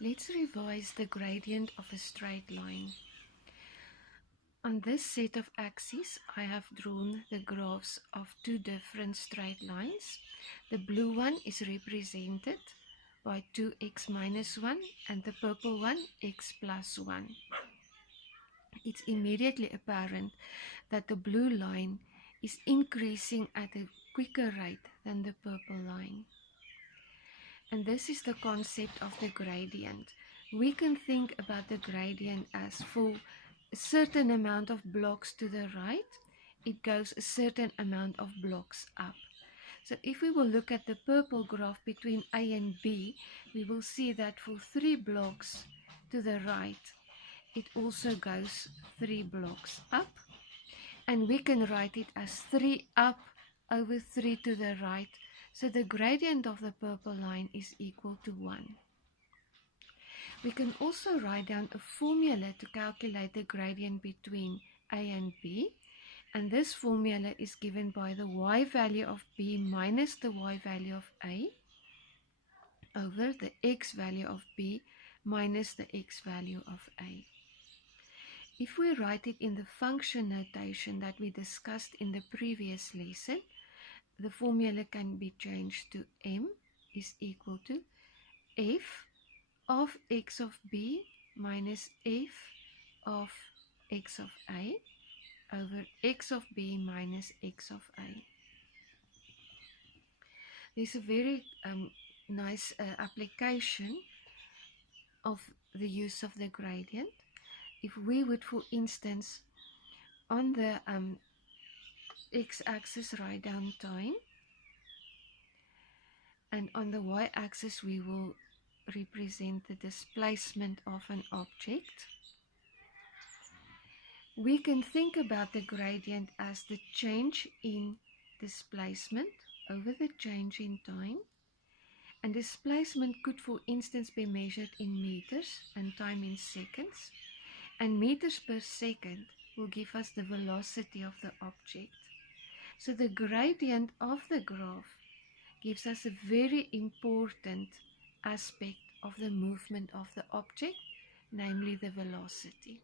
Let's revise the gradient of a straight line. On this set of axes, I have drawn the graphs of two different straight lines. The blue one is represented by 2x minus 1 and the purple one x plus 1. It's immediately apparent that the blue line is increasing at a quicker rate than the purple line. And this is the concept of the gradient. We can think about the gradient as for a certain amount of blocks to the right, it goes a certain amount of blocks up. So if we will look at the purple graph between A and B, we will see that for 3 blocks to the right, it also goes 3 blocks up. And we can write it as 3 up over 3 to the right. So the gradient of the purple line is equal to 1. We can also write down a formula to calculate the gradient between A and B. And this formula is given by the y value of B minus the y value of A over the x value of B minus the x value of A. If we write it in the function notation that we discussed in the previous lesson, the formula can be changed to m is equal to f of x of b minus f of x of a over x of b minus x of a. There's a very nice application of the use of the gradient. If we would, for instance, on the x-axis write down time, and on the y-axis we will represent the displacement of an object. We can think about the gradient as the change in displacement over the change in time. And displacement could, for instance, be measured in meters and time in seconds. And meters per second will give us the velocity of the object. So the gradient of the graph gives us a very important aspect of the movement of the object, namely the velocity.